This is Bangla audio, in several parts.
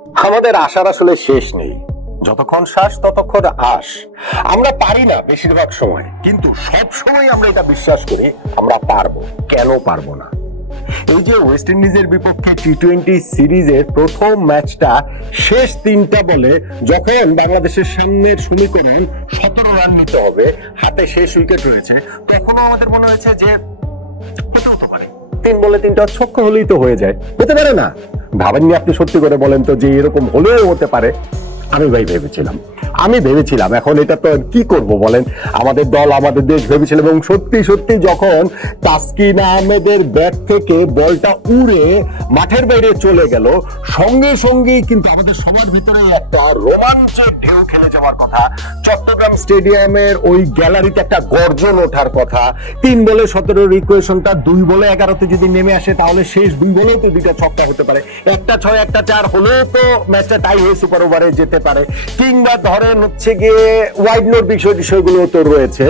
আমাদের আশার আসলে শেষ নেই। যতক্ষণ শ্বাস ততক্ষণ আশ। আমরা পারি না বেশিরভাগ সময়, কিন্তু সব সময় আমরা এটা বিশ্বাস করি আমরা পারবো। কেন পারবো না? এই যে ওয়েস্ট ইন্ডিজের বিপক্ষে টি-20 সিরিজের প্রথম ম্যাচটা শেষ 3টা বলে যখন বাংলাদেশের সামনের সমীকরণ 17 রান নিতে হবে, হাতে শেষ উইকেট রয়েছে, তখনও আমাদের মনে হয়েছে যে হতে পারে 3 বলে 3টা ছক্কা হলেই তো হয়ে যায়। হতে পারে না? ভাবেননি আপনি? সত্যি করে বলেন তো যে এরকম হলেও হতে পারে। আমি ভেবেছিলাম। এখন এটা তো কি করব বলেন? আমাদের দল, আমাদের দেশ ভেবেছিল, এবং সত্যি যখন তাসকিন আহমেদের ব্যাট থেকে বলটা উড়ে মাঠের বাইরে চলে গেল, সঙ্গেই কিন্তু আমাদের সবার ভিতরে একটা রোমাঞ্চের ঢেউ খেলে যাওয়ার কথা। চট্টগ্রাম স্টেডিয়ামের ওই গ্যালারিতে একটা গর্জন ওঠার কথা। 3 বলে 17 ইকুয়েশনটা 2 বলে 11তে যদি নেমে আসে, তাহলে শেষ 2 বলেও তো 2টা ছক্কা হতে পারে। একটা 6 একটা 4 হলেও তো ম্যাচটা টাই হয়ে সুপার ওভারে যেতে পারে, কিংবা ধরেন হচ্ছে গিয়ে ওয়াইড নোর বিষয়গুলো তো রয়েছে।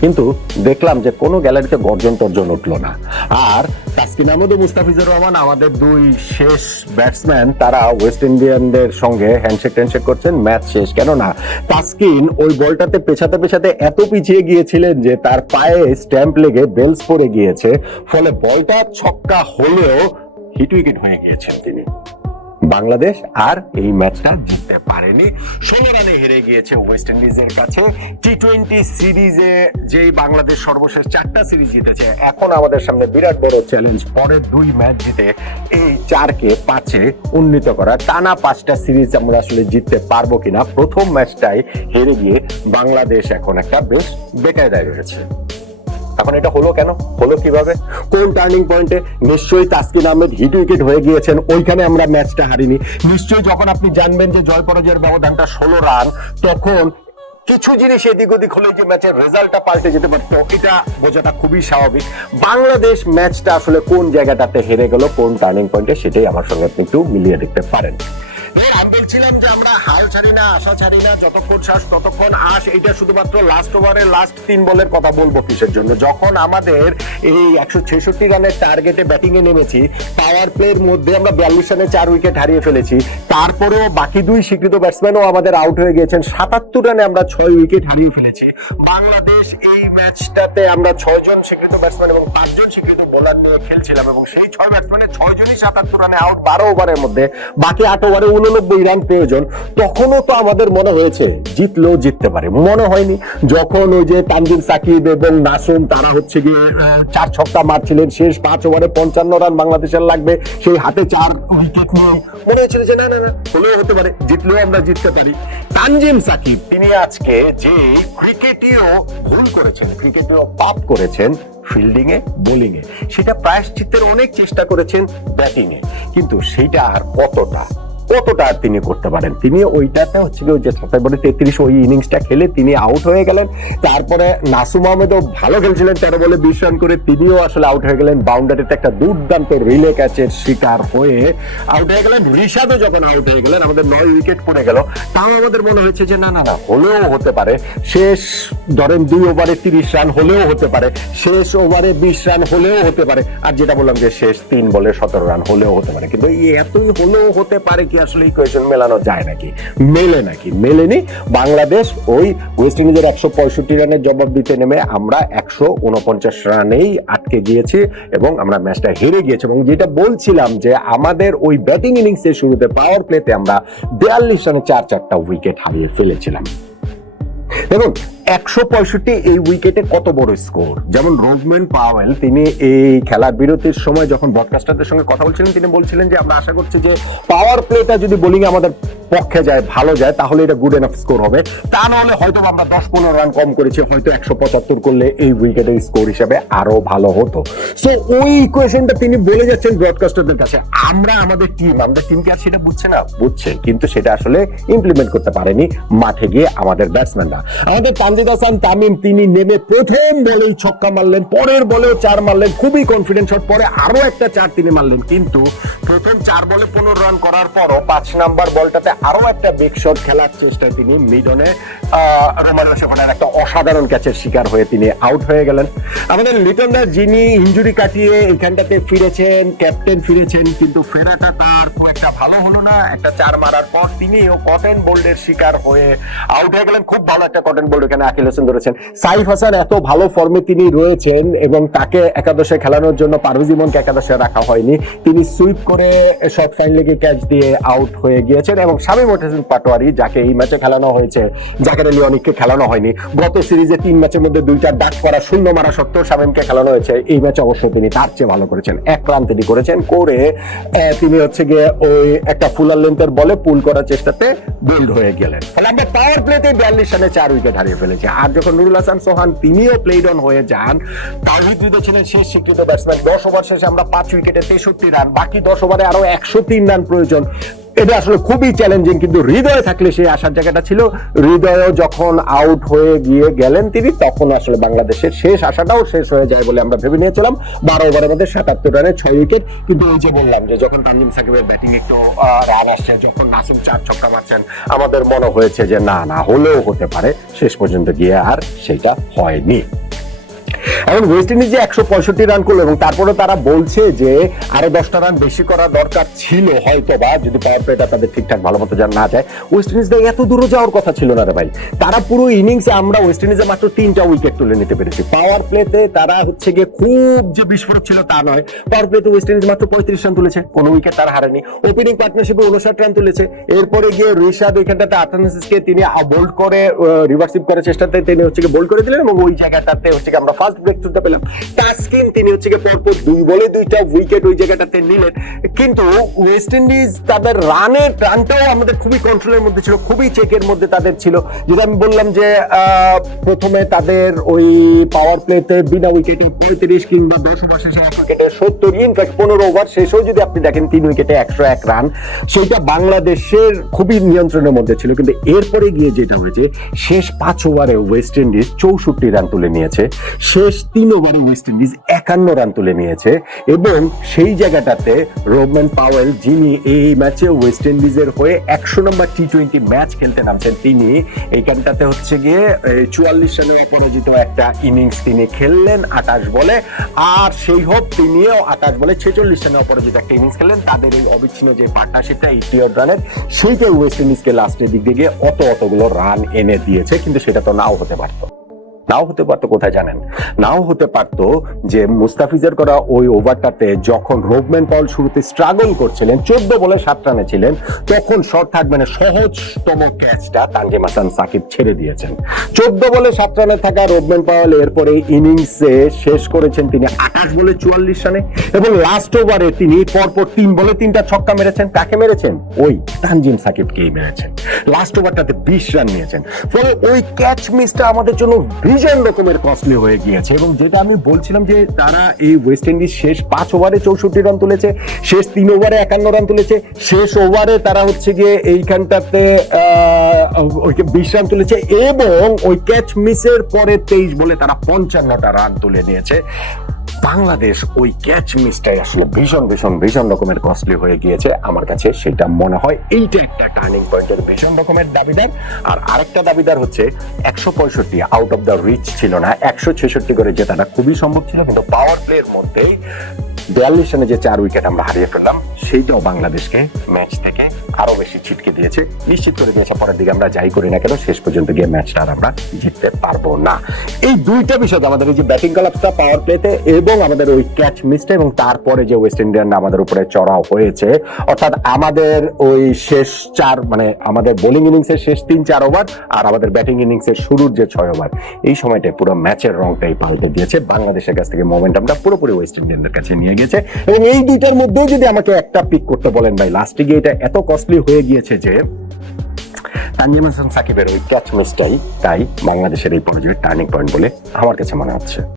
কিন্তু দেখলাম যে কোনো গ্যালারিতে গর্জন টর্জন উঠলো না। আর তাসকিন আহমেদ ও মুস্তাফিজুর রহমান, আমাদের 2 শেষ ব্যাটসম্যান, তারা ওয়েস্ট ইন্ডিয়ানদের সঙ্গে হ্যান্ডশেক করছেন। ম্যাচ শেষ। কেননা তাসকিন ওই বলটাতে পেছাতে এত পিছিয়ে গিয়েছিলেন যে তার পায়ে স্ট্যাম্প লেগে বেলস পড়ে গিয়েছে, ফলে বলটা ছক্কা হলেও হিট উইকেট হয়ে গিয়েছেন তিনি। বাংলাদেশ আর এই ম্যাচটা জিততে পারেনি। 16 রানে হেরে গিয়েছে ওয়েস্ট ইন্ডিজের কাছে। টি-20 সিরিজে যেই বাংলাদেশ সর্বশেষ 4টা সিরিজ জিতেছে, এখন আমাদের সামনে বিরাট বড় চ্যালেঞ্জ পরের 2 ম্যাচ জিতে এই 4কে 5-এ উন্নীত করা। টানা 5টা সিরিজ আমরা আসলে জিততে পারবো কিনা। প্রথম ম্যাচটাই হেরে গিয়ে বাংলাদেশ এখন একটা বেশ বেকায়দায় রয়েছে। এখন এটা হলো কেন? হলো কিভাবে? কোন টার্নিং পয়েন্টে? নিশ্চয়ই তাসকিন আহমেদ হিট উইকেট হয়ে গিয়েছেন, ওইখানে আমরা ম্যাচটা হারিনি। নিশ্চয়ই যখন আপনি জানবেন যে জয় পরাজয়ের ব্যবধানটা 16 রান, তখন কিছু জিনিস এদিক ওদিক হলে যে ম্যাচের রেজাল্টটা পাল্টে যেতে পারতো, এটা বোঝাটা খুবই স্বাভাবিক। বাংলাদেশ ম্যাচটা আসলে কোন জায়গাটাতে হেরে গেল, কোন টার্নিং পয়েন্টে, সেটাই আমার সঙ্গে আপনি একটু মিলিয়ে দেখতে পারেন। আমি বলছিলাম যে আমরা হাল ছাড়ি না, আশা ছাড়ি না, যতক্ষণ শ্বাস ততক্ষণ আশ। এটা শুধুমাত্র লাস্ট ওভারে লাস্ট 3 বলের কথা বলবো কিসের জন্য? যখন আমাদের এই 166 রানের টার্গেটে ব্যাটিং এ নেমেছি, পাওয়ার প্লের মধ্যে আমরা 42 রানে 4 উইকেট হারিয়ে ফেলেছি। তারপরেও বাকি 2 স্বীকৃত ব্যাটসম্যানও আমাদের আউট হয়ে গিয়েছেন। 77 রানে আমরা 6 উইকেট হারিয়ে ফেলেছি। বাংলাদেশ এই ম্যাচটাতে আমরা 6 জন স্বীকৃত ব্যাটসম্যান এবং 5 জন স্বীকৃত বোলার নিয়ে খেলছিলাম, এবং সেই 6 ব্যাটসম্যানের 6 জনই 77 রানে আউট 12 ওভারের মধ্যে। বাকি 8 ওভারে 89 রান প্রয়োজন। তখনও তো আমাদের মনে হয়েছে জিতলেও জিততে পারে। মনে হয়নি যখন ওই যে তানজিম সাকিব এবং নাসুম, তারা হচ্ছে গিয়ে 4 ছক্কা মারছিলেন, শেষ 5 ওভারে 55 রান বাংলাদেশের লাগবে, সেই হাতে 4 উইকেট নিয়ে মনে হয়েছিল যে না হলেও হতে পারে, জিতলেও আমরা জিততে পারি। তানজিম সাকিব, তিনি আজকে যে ক্রিকেটীয় ভুল করেছেন, ক্রিকেটীয় পাপ করেছেন ফিল্ডিং এ, বোলিং এ, সেটা প্রায়শ্চিত্তের অনেক চেষ্টা করেছেন ব্যাটিং এ, কিন্তু সেটা আর কতটা তিনি করতে পারেন? তিনি ওইটাতে হচ্ছে ওই যে 7 বলে 33 ওই ইনিংসটা খেলে তিনি আউট হয়ে গেলেন। তারপরে নাসুম আহমেদও ভালো খেলছিলেন, 13 বলে 20 রান করে, তিনিও আসলে আউট হয়ে গেলেন। বাউন্ডারিতে একটা দুর্দান্ত রিলে ক্যাচের শিকার হয়ে আউট হয়ে গেলেন। ঋষাদও যখন আউট হয়ে গেলেন, আমাদের 9 উইকেট পড়ে গেল। তাও আমাদের মনে হয়েছে যে না হলেও হতে পারে। শেষ ধরেন 2 ওভারে 30 রান হলেও হতে পারে, শেষ ওভারে 20 রান হলেও হতে পারে, আর যেটা বললাম যে শেষ 3 বলে 17 রান হলেও হতে পারে। কিন্তু এতই হলেও হতে পারে কি আসলে ইকুয়েশন মেলানো যায় নাকি? মেলেনি। বাংলাদেশ ওই ওয়েস্ট ইন্ডিজের 165 রানের জবাব দিতে নেমে আমরা 149 রানেই আটকে গিয়েছি এবং আমরা ম্যাচটা হেরে গিয়েছি। এবং যেটা বলছিলাম যে আমাদের ওই ব্যাটিং ইনিংসের শুরুতে পাওয়ার প্লেতে আমরা 42 রানে 4টা উইকেট হারিয়ে ফেলেছিলাম। দেখুন 165 এই উইকেটে কত বড় স্কোর। যেমন রোজম্যান পাওয়েল, তিনি এই খেলার বিরতির সময় যখন ব্রডকাস্টারদের সঙ্গে কথা বলছিলেন, তিনি বলছিলেন যে আমরা আশা করছি যে পাওয়ার প্লেটা যদি বোলিং আমাদের পক্ষে যায়, ভালো যায়, তাহলে এটা গুড এনাফ স্কোর হবে। তা নাহলে হয়তো আমরা 10-15 রান কম করেছি, হয়তো 175 করলে এই উইকেটের স্কোর হিসাবে আরো ভালো হতো। সো ওই ইকুয়েশনটা তিনি বলে যাচ্ছেন ব্রডকাস্টারদের কাছে। আমাদের টিমকে আর সেটা বুঝছে, কিন্তু সেটা আসলে ইমপ্লিমেন্ট করতে পারেনি মাঠে গিয়ে আমাদের ব্যাটসম্যানরা। আমাদের তানজিদ হাসান তামিম তিনি নেমে প্রথম বলেই ছক্কা মারলেন, পরের বলেও 4 মারলেন, খুবই কনফিডেন্ট শট, পরে আরো একটা 4 তিনি মারলেন। কিন্তু প্রথম 4 বলে 15 রান করার পরও 5 নাম্বার বলটাতে আরো একটা বেগ শট খেলার চেষ্টায় তিনি মিডনে রোমান রাশিফানের একটা অসাধারণ ক্যাচের শিকার হয়ে তিনি আউট হয়ে গেলেন। আমাদের লিটন দাস যিনি ইনজুরি কাটিয়ে এখানটাতে ফিরেছেন, ক্যাপ্টেন ফিরেছেন, কিন্তু ফেরাটা তার খুব একটা ভালো হলো না। একটা 4 মারার পর তিনিও কটন বোল্ডের শিকার হয়ে আউট হয়ে গেলেন। খুব ভালো একটা কটন বোল্ড এখানে আকিল হোসেন ধরেছেন। সাইফ হাসান এত ভালো ফর্মে তিনি রয়েছেন এবং তাকে একাদশে খেলানোর জন্য পারভেজ ইমনকে একাদশে রাখা হয়নি, তিনি সুইপ করে শর্ট ফাইন লেগে ক্যাচ দিয়ে আউট হয়ে গিয়েছেন। এবং শামীম হোসেন পাটোয়ারি যাকে এই ম্যাচে খেলানো হয়েছে, জাকের আলী অনিককে খেলানো হয়নি, গত সিরিজে 3 ম্যাচের মধ্যে 2টা ডাক করা, 0 মারা সত্ত্বেও শামীমকে খেলানো হয়েছে। এই ম্যাচে অবশ্যই তিনি তার চেয়ে ভালো করেছেন। 1 রান তিনি করেছেন, করে তিনি হচ্ছে গিয়ে ওই একটা ফুলার লেন্থের বলে পুল করার চেষ্টাতে বোল্ড হয়ে গেলেন। ফলে আমরা পাওয়ার প্লেতে 42 রানে 4 উইকেট হারিয়ে ফেলেছি। আর যখন নুরুল হাসান সোহান তিনিও প্লেড অন হয়ে যান, তাওহিদ হৃদয় ছিলেন শেষ স্বীকৃত ব্যাটসম্যান। 10 ওভার শেষে আমরা 5 উইকেটে 63 রান, বাকি 10 ওভারে আরো 103 রান প্রয়োজন। এটা আসলে খুবই চ্যালেঞ্জিং, কিন্তু হৃদয় থাকলে সেই আসার জায়গাটা ছিল। হৃদয়ও যখন আউট হয়ে গিয়ে গেলেন তিনি, তখন আসলে বাংলাদেশের শেষ আশাটাও শেষ হয়ে যায় বলে আমরা ভেবে নিয়েছিলাম। 12 ওভারের মধ্যে 77 রানে 6 উইকেট। কিন্তু এই যে বললাম যে যখন তানজিম সাকিবের ব্যাটিং একটু রান আসছে, যখন নাসিম 4 ছক্কা মারছেন, আমাদের মনে হয়েছে যে না না হলেও হতে পারে। শেষ পর্যন্ত গিয়ে আর সেটা হয়নি। এখন ওয়েস্ট ইন্ডিজ যে 165 রান করলো এবং তারপরে তারা বলছে যে আরো 10টা রান বেশি করা দরকার ছিল হয়তো বা, যদি পাওয়ার প্লেটা তাদের ঠিকঠাক ভালো মতো না যায়। ওয়েস্ট ইন্ডিজ এত দূরে যাওয়ার কথা ছিল না রে ভাই। তারা পুরো ইনিংসে আমরা ওয়েস্ট ইন্ডিজে মাত্র 3টা উইকেট তুলে নিতে পেরেছি। পাওয়ার প্লেতে তারা হচ্ছে গিয়ে খুব যে বিস্ফোরক ছিল তা নয়। পাওয়ার প্লেতে ওয়েস্ট ইন্ডিজ মাত্র 35 রান তুলেছে, কোনো উইকেট তারা হারেনি। ওপেনিং পার্টনারশিপে 59 রান তুলেছে। এরপরে গিয়ে ঋষাদ এখানটাতে আথানাসিসকে তিনি বোল্ড করে রিভার্সিভ করার চেষ্টাতে তিনি হচ্ছে গিয়ে বোল্ড করে দিলেন এবং ওই জায়গাটাতে হচ্ছে আমরা ফার্স্ট ব্রেক তুলতে পেলাম। তাসকিন তিনি হচ্ছে পরপর 2 বলে 2টা উইকেট ওই জায়গাটাতে নিলেন। কিন্তু ওয়েস্ট ইন্ডিজ তাদের রানটাও আমাদের খুবই কন্ট্রোলের মধ্যে ছিল, খুবই চেকের মধ্যে তাদের ছিল। যেটা আমি বললাম যে প্রথমে তাদের ওই পাওয়ার প্লেতে বিনা উইকেটে 35 কিংবা 10 ওভার শেষে 1 উইকেটে 70, ইনফ্যাক্ট 15 ওভার শেষেও যদি আপনি দেখেন 3 উইকেটে 101 রান, সেটা বাংলাদেশের খুবই নিয়ন্ত্রণের মধ্যে ছিল। কিন্তু এরপরে গিয়ে যেটা হয়েছে, শেষ 5 ওভারে ওয়েস্ট ইন্ডিজ 64 রান তুলে নিয়েছে, শেষ 3 ওভারে ওয়েস্ট ইন্ডিজ 51 রান তুলে নিয়েছে। এবং সেই জায়গাটাতে রোবম্যান পাওয়েল যিনি এই ম্যাচে ওয়েস্ট ইন্ডিজের হয়ে 100 নম্বর টি20 ম্যাচ খেলতে নামছেন, তিনি এইখানটাতে হচ্ছে গিয়ে 44 রানে অপরাজিত একটা ইনিংস তিনি খেললেন 28 বলে। আর সেই হোক তিনিও 28 বলে 46 রানে অপরাজিত একটা ইনিংস খেললেন। তাদের এই অবিচ্ছিন্ন যে পার্টনারশিপটা 88 রানের, সেইটাই ওয়েস্ট ইন্ডিজকে লাস্টের দিক দিয়ে অতগুলো রান এনে দিয়েছে। কিন্তু সেটা তো নাও হতে পারতো। কোথায় জানেন? নাও হতে পারতো যে মুস্তাফিজের করা ওই ওভারটাতে যখন রোবম্যান পাওয়েল শুরুতে স্ট্রাগল করছিলেন, 14 বলে 7 রানে ছিলেন, তখন শর্ট থাকবেন সহজতম ক্যাচটা তানজিম হাসান সাকিব ছেড়ে দিয়েছেন। 14 বলে 7 রানে থাকা রোবম্যান পাওয়েল এরপরে ইনিংসে শেষ করেছেন তিনি 28 বলে 44 রানে এবং লাস্ট ওভারে তিনি পরপর 3 বলে 3টা ছক্কা মেরেছেন। কাকে মেরেছেন? ওই তানজিম সাকিবকেই মেরেছেন। লাস্ট ওভারটাতে 20 রান নিয়েছেন। ফলে ওই ক্যাচ মিসটা আমাদের জন্য ভীষণ রকমের কস্টলি হয়ে গিয়েছে। এবং যেটা আমি বলছিলাম যে তারা এই ওয়েস্ট ইন্ডিজ শেষ 5 ওভারে 64 রান তুলেছে, শেষ 3 ওভারে 51 রান তুলেছে, শেষ ওভারে তারা হচ্ছে গিয়ে এইখানটাতে 20 রান তুলেছে এবং ওই ক্যাচ মিসের পরে 23 বলে তারা 55টা রান তুলে নিয়েছে। বাংলাদেশ ওই ক্যাচ মিসটাই আসলে ভীষণ রকমের কস্টলি হয়ে গিয়েছে। আমার কাছে সেটা মনে হয় এইটা একটা টার্নিং পয়েন্টের ভীষণ রকমের দাবিদার। আর আরেকটা দাবিদার হচ্ছে 165 আউট অফ দ্য রিচ ছিল না, 166 করে জেতাটা খুবই সম্ভব ছিল। কিন্তু পাওয়ার প্লের মধ্যেই 42 রানে যে 4 উইকেট আমরা হারিয়ে ফেললাম, সেইটাও বাংলাদেশকে ম্যাচ থেকে আরো বেশি ছিটকে দিয়েছে, নিশ্চিত করে দিয়েছে পরের দিকে আমরা যাই করি না কেন শেষ পর্যন্ত গিয়ে ম্যাচটা আর আমরা জিততে পারবো না। এই দুইটা বিষয়, আমাদের এই যে ব্যাটিং কলাপসটা পাওয়ার প্লেতে এবং আমাদের ওই ক্যাচ মিসটা, এবং তারপরে যে ওয়েস্ট ইন্ডিয়ানরা আমাদের উপরে চড়াও হয়েছে, অর্থাৎ আমাদের ওই শেষ 4 মানে আমাদের বোলিং ইনিংসের শেষ 3-4 ওভার আর আমাদের ব্যাটিং ইনিংসের শুরুর যে 6 ওভার, এই সময়টায় পুরো ম্যাচের রংটাই পাল্টে দিয়েছে। বাংলাদেশের কাছ থেকে মোমেন্টামটা পুরোপুরি ওয়েস্ট ইন্ডিয়ানদের কাছে নিয়ে গেছে। এবং এই দুইটার মধ্যেও যদি আমাকে একটা পিক করতে বলেন ভাই, লাস্টে গিয়ে এটা এত কস্টলি হয়ে গিয়েছে যে তানজিম হাসান সাকিবের ওই ক্যাচ মিসটাই তাই বাংলাদেশের এই পর্যায়ে টার্নিং পয়েন্ট বলে আমার কাছে মনে হচ্ছে।